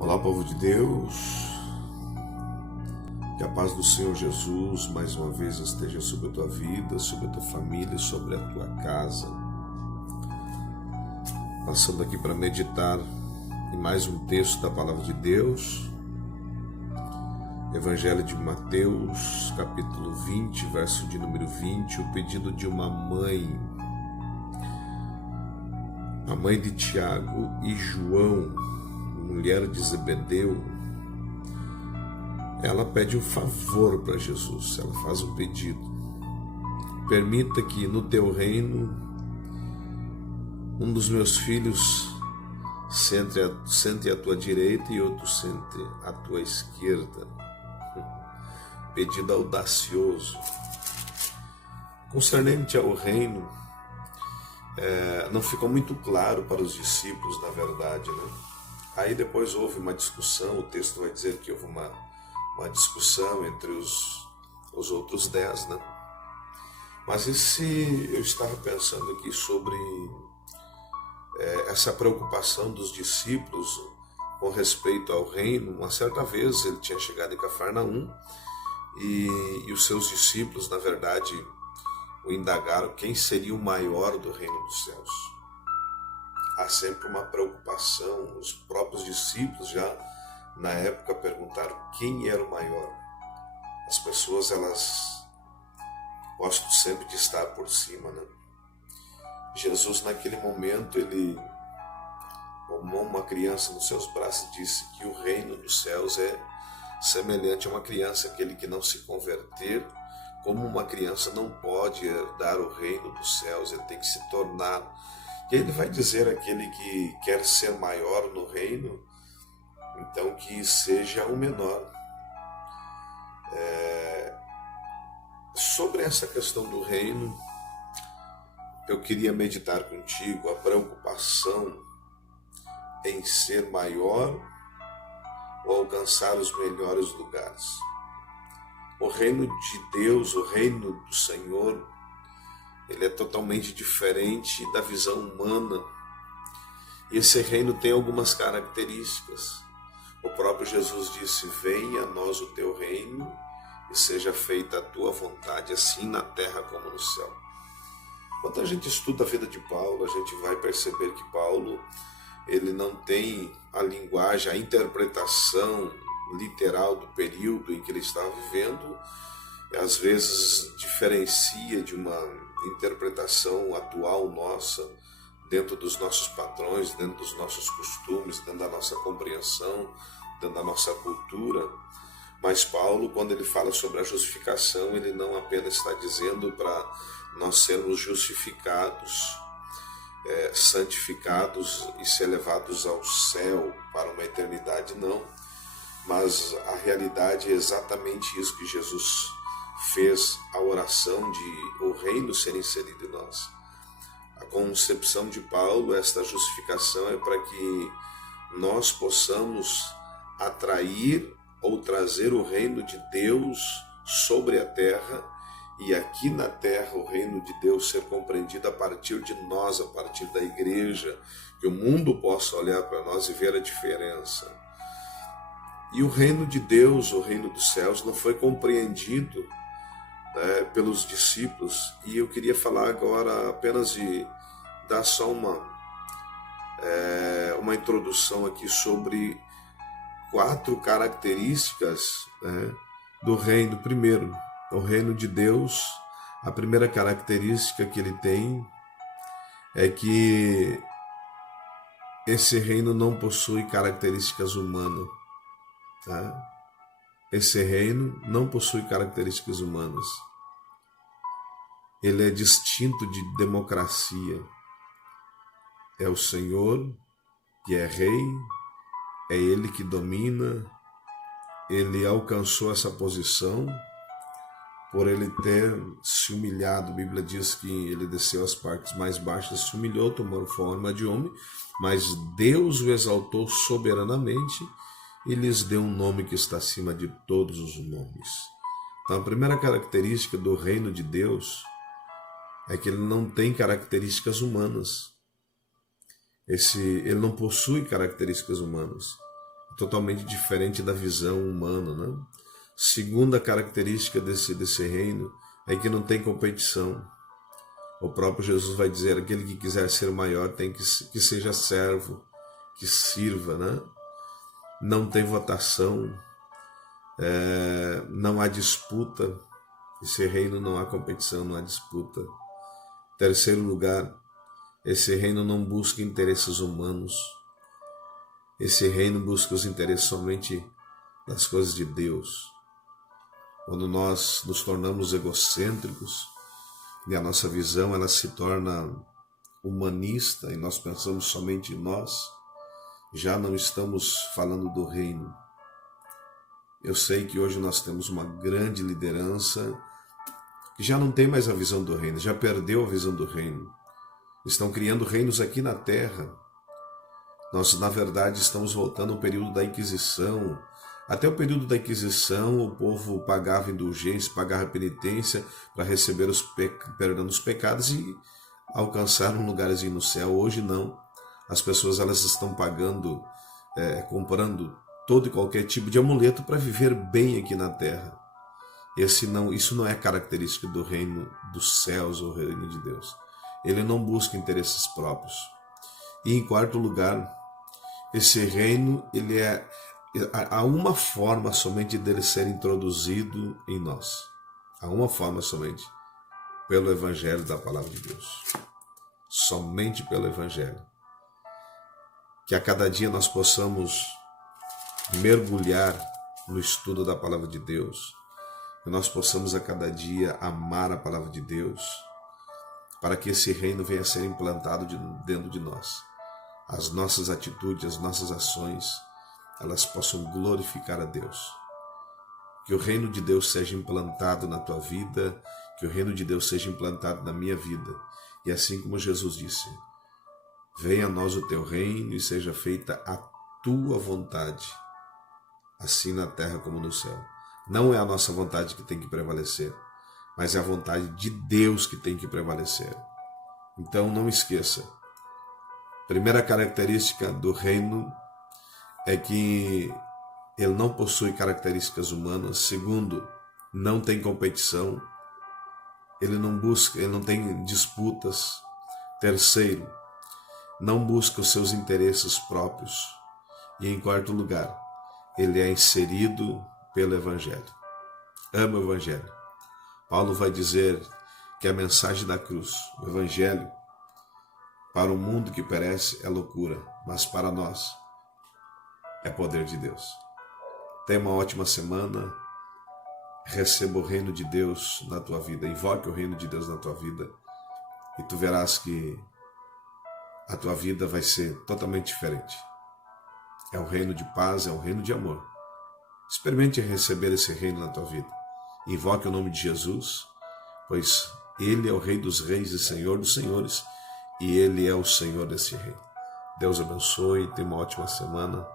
Olá, povo de Deus, que a paz do Senhor Jesus mais uma vez esteja sobre a tua vida, sobre a tua família, sobre a tua casa. Passando aqui para meditar em mais um texto da Palavra de Deus, Evangelho de Mateus, capítulo 20, verso de número 20, o pedido de uma mãe, a mãe de Tiago e João, mulher de Zebedeu. Ela pede um favor para Jesus, ela faz um pedido. Permita que no teu reino um dos meus filhos sente à tua direita e outro sente à tua esquerda. Pedido audacioso. Concernente ao reino, não ficou muito claro para os discípulos, na verdade, né? Aí depois houve uma discussão, o texto vai dizer que houve uma discussão entre os outros 10, né? Mas eu estava pensando aqui sobre essa preocupação dos discípulos com respeito ao reino. Uma certa vez ele tinha chegado em Cafarnaum e os seus discípulos, na verdade, o indagaram quem seria o maior do reino dos céus. Há sempre uma preocupação, os próprios discípulos já na época perguntaram quem era o maior. As pessoas, elas gostam sempre de estar por cima, né? Jesus, naquele momento, ele tomou uma criança nos seus braços e disse que o reino dos céus é semelhante a uma criança. Aquele que não se converter como uma criança não pode herdar o reino dos céus, ele tem que se tornar. E ele vai dizer aquele que quer ser maior no reino, então que seja o menor. Sobre essa questão do reino, eu queria meditar contigo a preocupação em ser maior ou alcançar os melhores lugares. O reino de Deus, o reino do Senhor, ele é totalmente diferente da visão humana. E esse reino tem algumas características. O próprio Jesus disse: venha a nós o teu reino e seja feita a tua vontade, assim na terra como no céu. Quando a gente estuda a vida de Paulo, a gente vai perceber que Paulo, ele não tem a linguagem, a interpretação literal do período em que ele estava vivendo. Às vezes diferencia de uma interpretação atual nossa, dentro dos nossos padrões, dentro dos nossos costumes, dentro da nossa compreensão, dentro da nossa cultura. Mas Paulo, quando ele fala sobre a justificação, ele não apenas está dizendo para nós sermos justificados, santificados e ser levados ao céu para uma eternidade, não. Mas a realidade é exatamente isso que Jesus fez, a oração de o reino ser inserido em nós. A concepção de Paulo, esta justificação, é para que nós possamos atrair ou trazer o reino de Deus sobre a terra, e aqui na terra o reino de Deus ser compreendido a partir de nós, a partir da igreja, que o mundo possa olhar para nós e ver a diferença. E o reino de Deus, o reino dos céus, não foi compreendido pelos discípulos. E eu queria falar agora apenas de dar só uma introdução aqui sobre 4 características do reino. Primeiro, o reino de Deus, a primeira característica que ele tem é que esse reino não possui características humanas. Esse reino não possui características humanas. Ele é distinto de democracia. É o Senhor que é rei, é Ele que domina. Ele alcançou essa posição por ele ter se humilhado. A Bíblia diz que ele desceu às partes mais baixas, se humilhou, tomou forma de homem, mas Deus o exaltou soberanamente e lhes deu um nome que está acima de todos os nomes. Então, a primeira característica do reino de Deus é que ele não tem características humanas. Ele não possui características humanas. totalmente diferente da visão humana, né? Segunda característica desse reino é que não tem competição. O próprio Jesus vai dizer, aquele que quiser ser maior tem que seja servo, que sirva, né? Não tem votação, não há disputa. Esse reino não há competição, não há disputa. Terceiro lugar, esse reino não busca interesses humanos. Esse reino busca os interesses somente das coisas de Deus. Quando nós nos tornamos egocêntricos e a nossa visão ela se torna humanista e nós pensamos somente em nós, já não estamos falando do reino. Eu sei que hoje nós temos uma grande liderança que já não tem mais a visão do reino, já perdeu a visão do reino. Estão criando reinos aqui na terra. Nós, na verdade, estamos voltando ao período da Inquisição. Até o período da Inquisição, o povo pagava indulgência, pagava penitência para receber perdão dos pecados e alcançar um lugarzinho no céu. Hoje não. As pessoas elas estão pagando, comprando todo e qualquer tipo de amuleto para viver bem aqui na terra. Isso não é característica do reino dos céus ou reino de Deus. Ele não busca interesses próprios. E em quarto lugar, esse reino, há uma forma somente dele ser introduzido em nós. Há uma forma somente, pelo Evangelho da Palavra de Deus. Somente pelo Evangelho. Que a cada dia nós possamos mergulhar no estudo da Palavra de Deus, que nós possamos a cada dia amar a Palavra de Deus, para que esse reino venha a ser implantado dentro de nós. As nossas atitudes, as nossas ações, elas possam glorificar a Deus. Que o reino de Deus seja implantado na tua vida, que o reino de Deus seja implantado na minha vida. E assim como Jesus disse, venha a nós o teu reino e seja feita a tua vontade, assim na terra como no céu. Não é a nossa vontade que tem que prevalecer, mas é a vontade de Deus que tem que prevalecer. Então não esqueça, primeira característica do reino é que ele não possui características humanas. Segundo, não tem competição, ele não tem disputas. Terceiro, não busca os seus interesses próprios. E em quarto lugar, ele é inserido pelo Evangelho. Ama o Evangelho. Paulo vai dizer que a mensagem da cruz, o Evangelho, para o mundo que perece é loucura, mas para nós é poder de Deus. Tenha uma ótima semana. Receba o reino de Deus na tua vida. Invoque o reino de Deus na tua vida. E tu verás que a tua vida vai ser totalmente diferente. É um reino de paz, é um reino de amor. Experimente receber esse reino na tua vida. Invoque o nome de Jesus, pois Ele é o Rei dos Reis e Senhor dos Senhores, e Ele é o Senhor desse reino. Deus abençoe, tenha uma ótima semana.